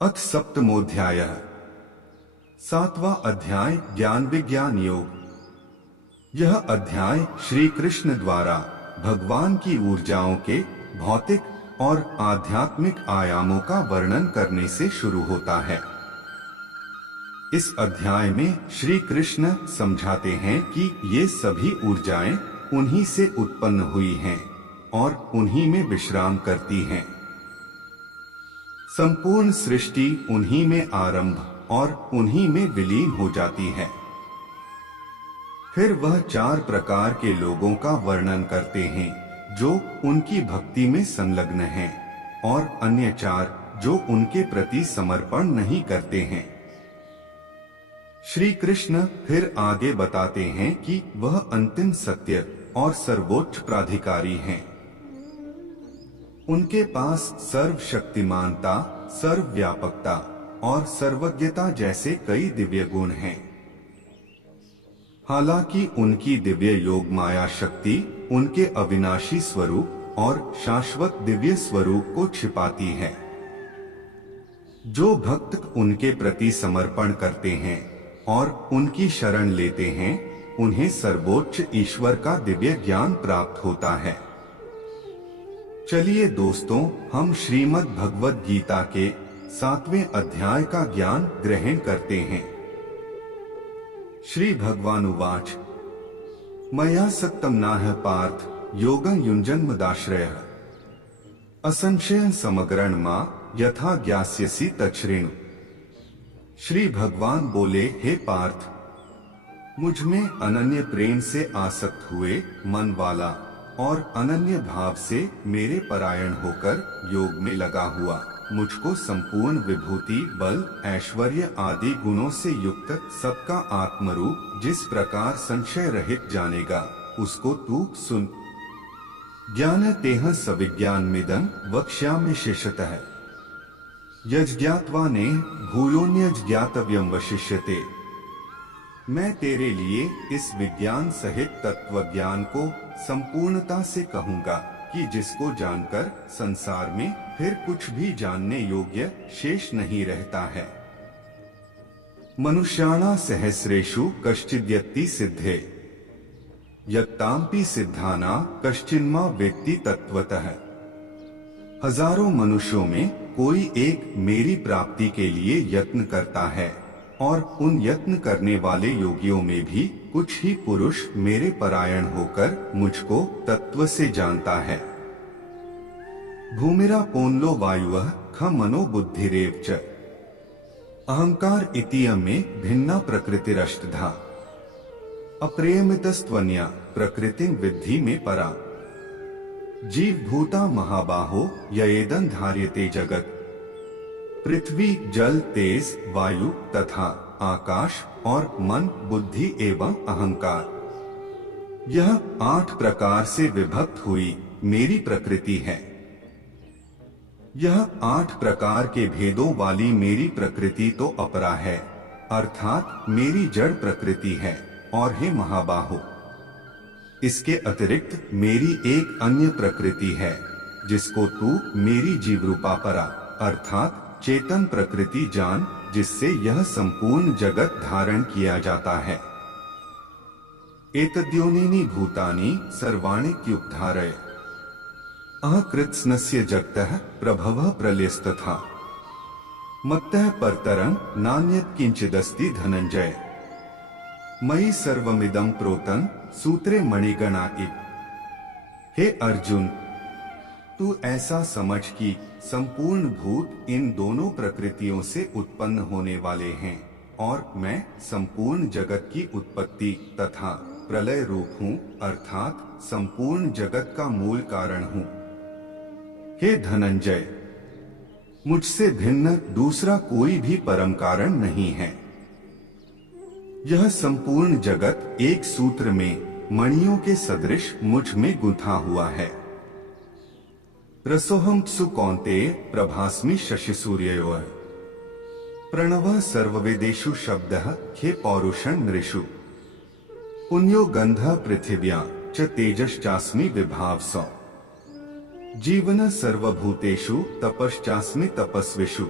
अथ सप्तमोऽध्यायः। सातवां अध्याय ज्ञान विज्ञान योग। यह अध्याय श्री कृष्ण द्वारा भगवान की ऊर्जाओं के भौतिक और आध्यात्मिक आयामों का वर्णन करने से शुरू होता है। इस अध्याय में श्री कृष्ण समझाते हैं कि ये सभी ऊर्जाएं उन्हीं से उत्पन्न हुई हैं और उन्हीं में विश्राम करती हैं। संपूर्ण सृष्टि उन्हीं में आरंभ और उन्हीं में विलीन हो जाती है। फिर वह 4 प्रकार के लोगों का वर्णन करते हैं जो उनकी भक्ति में संलग्न हैं और अन्य 4 जो उनके प्रति समर्पण नहीं करते हैं। श्री कृष्ण फिर आगे बताते हैं कि वह अंतिम सत्य और सर्वोच्च प्राधिकारी हैं। उनके पास सर्वशक्तिमानता, सर्वव्यापकता और सर्वज्ञता जैसे कई दिव्य गुण हैं। हालांकि उनकी दिव्य योग माया शक्ति उनके अविनाशी स्वरूप और शाश्वत दिव्य स्वरूप को छिपाती है। जो भक्त उनके प्रति समर्पण करते हैं और उनकी शरण लेते हैं, उन्हें सर्वोच्च ईश्वर का दिव्य ज्ञान प्राप्त होता है। चलिए दोस्तों, हम श्रीमद् भगवद गीता के 7वें अध्याय का ज्ञान ग्रहण करते हैं। श्री भगवानुवाच मया सक्तं नाह पार्थ योगं युञ्जन्मदाश्रयः असंशयं समग्रं मा यथा ज्ञास्यसि तच्छृणु। श्री भगवान बोले, हे पार्थ, मुझ में अनन्य प्रेम से आसक्त हुए मन वाला और अनन्य भाव से मेरे परायण होकर योग में लगा हुआ मुझको संपूर्ण विभूति, बल, ऐश्वर्य आदि गुणों से युक्त सबका आत्मरूप जिस प्रकार संशय रहित जानेगा, उसको तू सुन। ज्ञान तेह सविज्ञानमिदं वक्ष्यामि शेषतः यज्ञात्वा ने भूयोन्यज ज्ञातव्यम वशिष्यते। मैं तेरे लिए इस विज्ञान सहित तत्व ज्ञान को संपूर्णता से कहूँगा कि जिसको जानकर संसार में फिर कुछ भी जानने योग्य शेष नहीं रहता है। मनुष्याणा सहस्रेषु कश्चिद्यत्ति सिद्धे यत्ताम्पि सिद्धाना कश्चिन्मा वेत्ति तत्वतः। हजारों मनुष्यों में कोई एक मेरी प्राप्ति के लिए यत्न करता है और उन यत्न करने वाले योगियों में भी कुछ ही पुरुष मेरे परायण होकर मुझको तत्व से जानता है। भूमिरा पोन्लो वायुः ख मनो बुद्धिरेव च अहंकार इतीय में भिन्ना प्रकृतिरष्टधा अप्रेयमितस्त्वन्या प्रकृतिं विद्धि में परा। जीव भूता महाबाहो ययेदं धार्यते जगत। पृथ्वी, जल, तेज, वायु तथा आकाश और मन, बुद्धि एवं अहंकार, यह 8 प्रकार से विभक्त हुई मेरी प्रकृति है। यह 8 प्रकार के भेदों वाली मेरी प्रकृति तो अपरा है, अर्थात मेरी जड़ प्रकृति है। और हे महाबाहो, इसके अतिरिक्त मेरी एक अन्य प्रकृति है जिसको तू मेरी जीवरूपा परा अर्थात चेतन प्रकृति जान, जिससे यह संपूर्ण जगत धारण किया जाता है। एतद्योनीनि भूतानि सर्वाण्युपधारय अहकृत्स्नस्य जगतः प्रभवः प्रलयस्तथा मत्तः परतरं नान्यत् किंचिदस्ति धनंजय। मयि सर्वमिदं प्रोतं सूत्रे मणिगणा इव। हे अर्जुन, तू ऐसा समझ कि संपूर्ण भूत इन दोनों प्रकृतियों से उत्पन्न होने वाले हैं और मैं संपूर्ण जगत की उत्पत्ति तथा प्रलय रूप हूँ, अर्थात संपूर्ण जगत का मूल कारण हूँ। हे धनंजय, मुझसे भिन्न दूसरा कोई भी परम कारण नहीं है। यह संपूर्ण जगत एक सूत्र में मणियों के सदृश मुझ में गुंथा हुआ है। रसोहम त्सु कौन्तेय प्रभास्मि शशिसूर्ययोः प्रणवः सर्ववेदेषु शब्दः खे पौरुषं नृषु पुण्यो गन्धः पृथिव्या च तेजश्चास्मि विभावसौ जीवन सर्वभूतेषु तपश्चास्मि तपस्विषु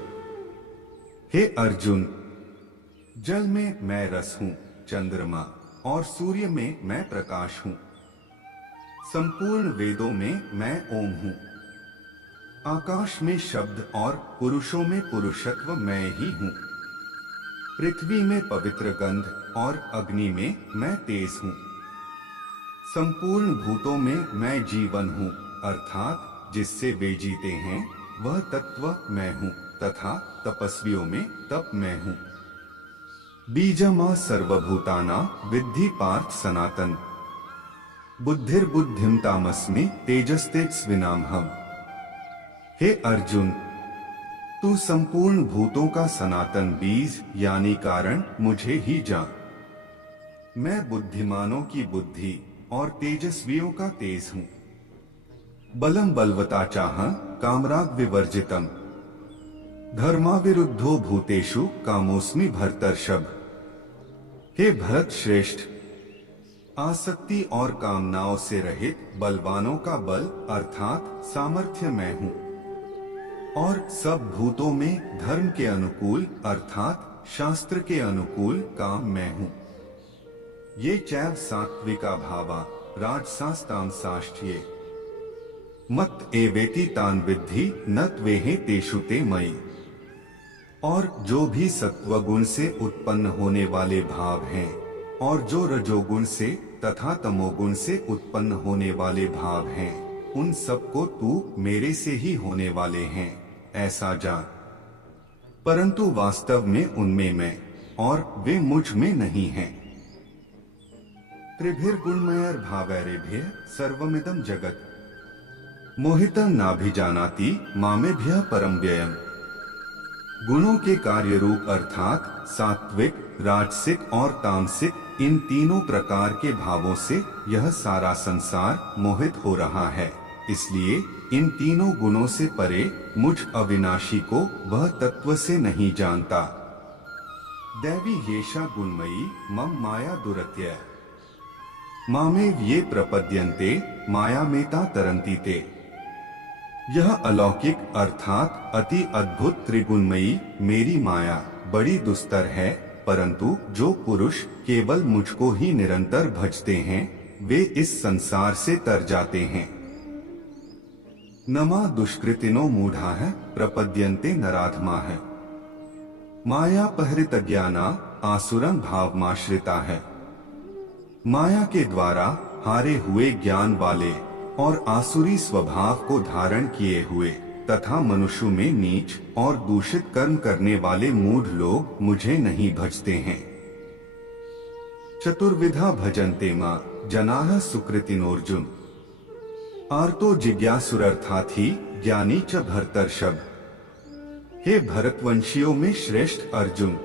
हे अर्जुन, जल में मैं रस हूँ, चंद्रमा और सूर्य में मैं प्रकाश हूँ। संपूर्ण वेदों में मैं ओम हूँ। आकाश में शब्द और पुरुषों में पुरुषत्व मैं ही हूँ। पृथ्वी में पवित्र गंध और अग्नि में मैं तेज हूँ। संपूर्ण भूतों में मैं जीवन हूँ, अर्थात जिससे वे जीते हैं वह तत्व मैं हूँ, तथा तपस्वियों में तप मैं हूँ। बीजमा सर्वभूताना विद्धि पार्थ सनातन, बुद्धिर्बुद्धिम तामस्मि तेजस्तेजस्विनामहम्। हे अर्जुन, तू संपूर्ण भूतों का सनातन बीज यानी कारण मुझे ही जान। मैं बुद्धिमानों की बुद्धि और तेजस्वियों का तेज हूँ। बलम बलवता चाह कामराग विवर्जितम, धर्माविरुद्धो भूतेषु कामोस्मि भरतर्षभ। हे भरत श्रेष्ठ, आसक्ति और कामनाओं से रहित बलवानों का बल अर्थात सामर्थ्य मैं हूँ, और सब भूतों में धर्म के अनुकूल अर्थात शास्त्र के अनुकूल काम मैं हूँ। ये चैव सात्विका भावा राजसास तामसाष्ठ्ये, मत एवेति तान विद्धि न त्वेहे तेषु ते मयि। और जो भी सत्वगुण से उत्पन्न होने वाले भाव हैं और जो रजोगुण से तथा तमोगुण से उत्पन्न होने वाले भाव हैं, उन सबको तू मेरे से ही होने वाले हैं ऐसा जान। परंतु वास्तव में उनमें मैं और वे मुझ में नहीं हैं। त्रिभिर्गुणमयर भावैरेभ्य सर्वमिदं जगत्, मोहितं नाभिजानाति मामेभ्यः परं व्ययम्। गुणों के कार्य रूप अर्थात सात्विक, राजसिक और तामसिक इन तीनों प्रकार के भावों से यह सारा संसार मोहित हो रहा है। इसलिए इन तीनों गुणों से परे मुझ अविनाशी को वह तत्व से नहीं जानता। दैवी येषा गुणमयी मम माया दुरत्य, मामेव ये प्रपद्यन्ते मायामेता तरन्ति ते। यह अलौकिक अर्थात अति अद्भुत त्रिगुणमयी मेरी माया बड़ी दुस्तर है, परंतु जो पुरुष केवल मुझको ही निरंतर भजते हैं वे इस संसार से तर जाते हैं। नमा दुष्कृतिनो मूढ़ा है प्रपद्यन्ते नराधमा है, माया पहरित ज्ञाना आसुरं भावमाश्रिता है। माया के द्वारा हारे हुए ज्ञान वाले और आसुरी स्वभाव को धारण किए हुए तथा मनुष्यों में नीच और दूषित कर्म करने वाले मूढ़ लोग मुझे नहीं भजते हैं। चतुर्विधा भजन्ते मां जनाः सुकृतिनोर्जुन, आर्तो जिज्ञासुरर्थार्थी ज्ञानी च भरतर्षभ। हे भरतवंशियों में श्रेष्ठ अर्जुन,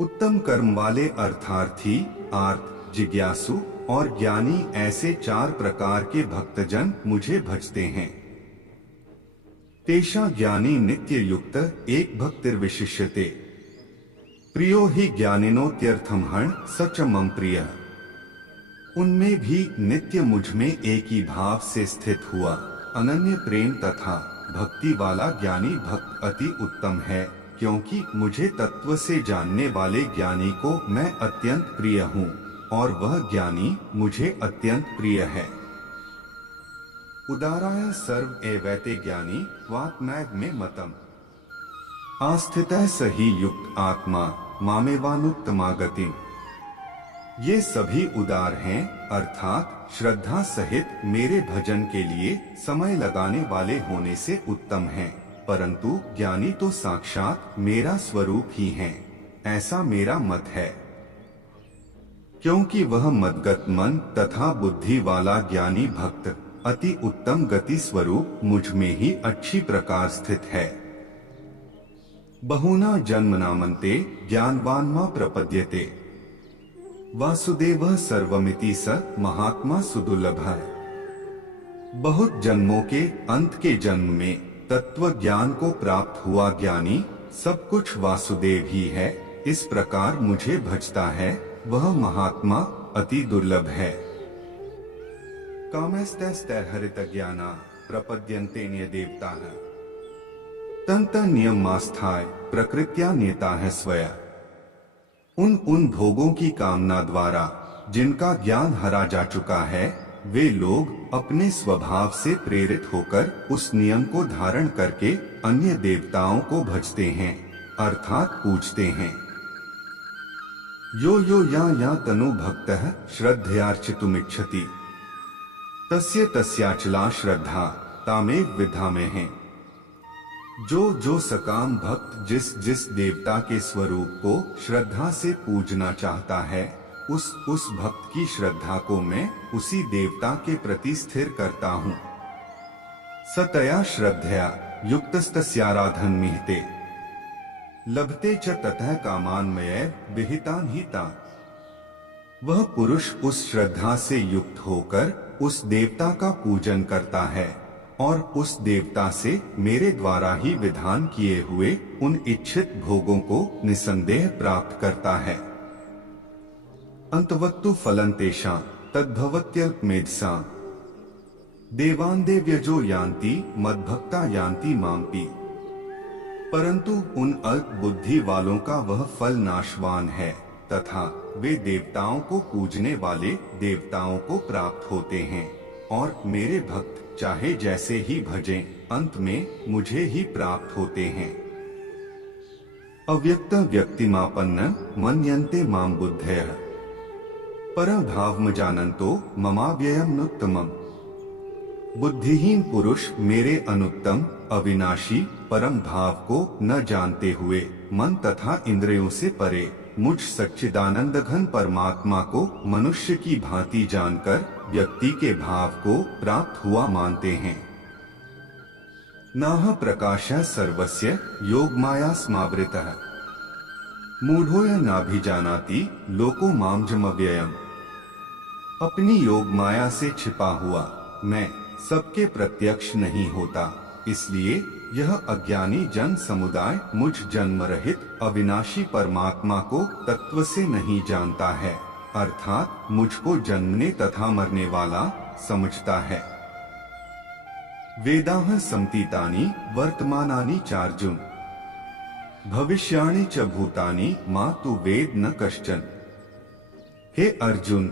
उत्तम कर्म वाले अर्थार्थी, आर्त, जिज्ञासु और ज्ञानी ऐसे चार प्रकार के भक्तजन मुझे भजते हैं। तेषा ज्ञानी नित्य युक्त एक भक्तिर्विशिष्यते, प्रियो ही ज्ञानिनोत्यर्थम हण सच मम प्रिय। उनमें भी नित्य मुझ में एक ही भाव से स्थित हुआ अनन्य प्रेम तथा भक्ति वाला ज्ञानी भक्त अति उत्तम है, क्योंकि मुझे तत्व से जानने वाले ज्ञानी को मैं अत्यंत प्रिय हूँ और वह ज्ञानी मुझे अत्यंत प्रिय है। उदाराय सर्व एवैते ज्ञानी वात्मैव में मतम, आस्थितः सही युक्त आत्मा मामेवानुत्तमागतिम। ये सभी उदार हैं अर्थात श्रद्धा सहित मेरे भजन के लिए समय लगाने वाले होने से उत्तम हैं, परंतु ज्ञानी तो साक्षात मेरा स्वरूप ही हैं, ऐसा मेरा मत है। क्योंकि वह मदगत मन तथा बुद्धि वाला ज्ञानी भक्त अति उत्तम गति स्वरूप मुझ में ही अच्छी प्रकार स्थित है। बहुना जन्मनामन्ते ज्ञानवान्मा प्रपद्यते, वासुदेवः सर्वमिति स महात्मा सुदुर्लभः। बहुत जन्मों के अंत के जन्म में तत्व ज्ञान को प्राप्त हुआ ज्ञानी सब कुछ वासुदेव ही है, इस प्रकार मुझे भजता है, वह महात्मा अति दुर्लभ है। कामस्तैस्तैर्हरित ज्ञाना प्रपद्यन्ते न्यदेवताः, तन्त नियमास्थाय प्रकृत्या नेता है स्वयं। उन भोगों की कामना द्वारा जिनका ज्ञान हरा जा चुका है, वे लोग अपने स्वभाव से प्रेरित होकर उस नियम को धारण करके अन्य देवताओं को भजते हैं, अर्थात पूजते हैं। यो यो या तनु भक्तः श्रद्धयार्चितुमिच्छति तस्य तस्याचला श्रद्धा तामेव विद्धामहे। जो सकाम भक्त जिस देवता के स्वरूप को श्रद्धा से पूजना चाहता है, उस भक्त की श्रद्धा को मैं उसी देवता के प्रति स्थिर करता हूँ। सतया श्रद्धया युक्तस्तस्याराधन मिहते लभते च ततः कामान्मय विहितान हिता। वह पुरुष उस श्रद्धा से युक्त होकर उस देवता का पूजन करता है और उस देवता से मेरे द्वारा ही विधान किए हुए उन इच्छित भोगों को निसंदेह प्राप्त करता है। अंतवत्तु फलं तेषां तद्भवत्यल्पमेधसां देवान् देव्यजो यान्ति मद्भक्ता यान्ति मामपि। परंतु उन अल्प बुद्धि वालों का वह फल नाशवान है तथा वे देवताओं को पूजने वाले देवताओं को प्राप्त होते हैं और मेरे भक्त चाहे जैसे ही भजें, अंत में मुझे ही प्राप्त होते हैं। अव्यक्त व्यक्तिमापन्न मन्यन्ते मां बुद्धयः परम भावम जानन्तो ममाव्ययम् नुत्तमम्। बुद्धिहीन पुरुष मेरे अनुत्तम अविनाशी परम भाव को न जानते हुए मन तथा इंद्रियों से परे मुझ सच्चिदानंद घन परमात्मा को मनुष्य की भांति जानकर व्यक्ति के भाव को प्राप्त हुआ मानते हैं। नाह प्रकाशः सर्वस्य योगमाया स्मावृतः मूढ़ोय नाभिजानाति लोको मामजमव्ययम्। अपनी योग माया से छिपा हुआ मैं सबके प्रत्यक्ष नहीं होता, इसलिए यह अज्ञानी जन समुदाय मुझ जन्म रहित अविनाशी परमात्मा को तत्व से नहीं जानता है, अर्थात मुझको जन्मने तथा मरने वाला समझता है। वेदाः समतीतानि वर्तमानानि चार्जुन भविष्याणि च भूतानि मा तु वेद न कश्चन। हे अर्जुन,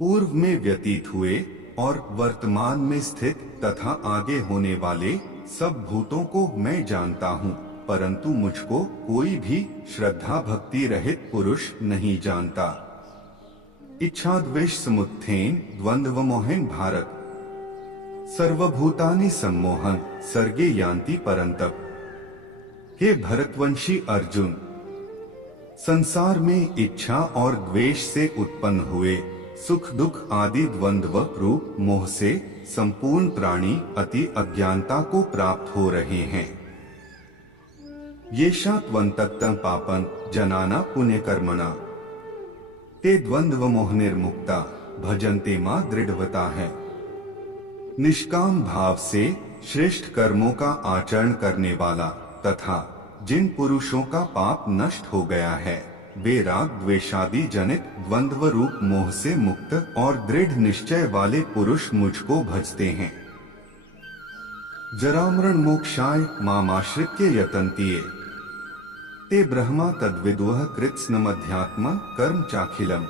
पूर्व में व्यतीत हुए और वर्तमान में स्थित तथा आगे होने वाले सब भूतों को मैं जानता हूँ, परंतु मुझको कोई भी श्रद्धा भक्ति रहित पुरुष नहीं जानता। इच्छाद्वेष समुत्थेन द्वंद्व मोहन भारत सर्वभूतानि सम्मोहन सर्गे यान्ति परंतप। हे भरतवंशी अर्जुन, संसार में इच्छा और द्वेष से उत्पन्न हुए सुख दुख आदि द्वंद्व रूप मोह से संपूर्ण प्राणी अति अज्ञानता को प्राप्त हो रहे हैं। येषा त्वन्तक्तं पापं जनाना पुण्य कर्मणा ते द्वंद्व मोह निर्मुक्ता भजन्ते मां दृढ़वता है। निष्काम भाव से श्रेष्ठ कर्मों का आचरण करने वाला तथा जिन पुरुषों का पाप नष्ट हो गया है, वे राग द्वेषादि जनित द्वंद्व रूप मोह से मुक्त और दृढ़ निश्चय वाले पुरुष मुझको भजते हैं। जरामरण मोक्षाय मामाश्रित्य यतन्ति ये ते ब्रह्मा तद्विदुः कृत्स्नमध्यात्म कर्म चाखिलम।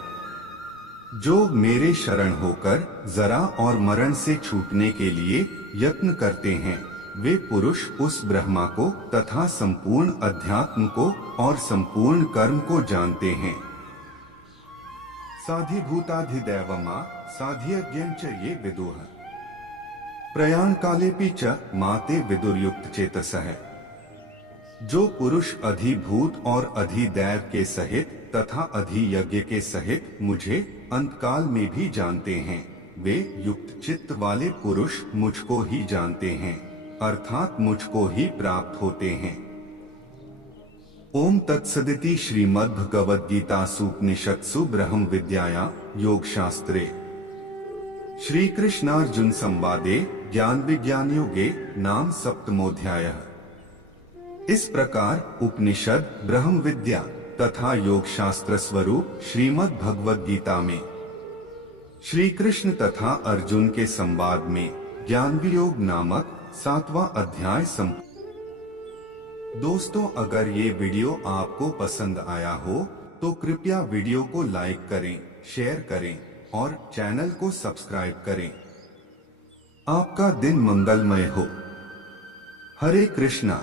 जो मेरे शरण होकर जरा और मरण से छूटने के लिए यत्न करते हैं, वे पुरुष उस ब्रह्मा को तथा संपूर्ण अध्यात्म को और संपूर्ण कर्म को जानते हैं। साधिभूताधिदैवमा साध्यज्ञं च ये विदुः प्रयाण कालेपि च माते विदुर्युक्त चेतसः। जो पुरुष अधिभूत और अधिदैव के सहित तथा अधियज्ञ के सहित मुझे अंतकाल में भी जानते हैं, वे युक्त चित्त वाले पुरुष मुझको ही जानते हैं, अर्थात मुझको ही प्राप्त होते हैं। ओम तत्सदिति श्रीमद्भगवद्गीतासु उपनिषत्सु ब्रह्म विद्यायां योग शास्त्रे श्री कृष्णार्जुन संवादे ज्ञान विज्ञान योगे नाम सप्तमोध्यायः। इस प्रकार उपनिषद ब्रह्म विद्या तथा योग शास्त्र स्वरूप श्रीमद् भगवद गीता में श्री कृष्ण तथा अर्जुन के संवाद में ज्ञान वियोग नामक 7वां अध्याय दोस्तों, अगर ये वीडियो आपको पसंद आया हो तो कृपया वीडियो को लाइक करें, शेयर करें और चैनल को सब्सक्राइब करें। आपका दिन मंगलमय हो। हरे कृष्णा।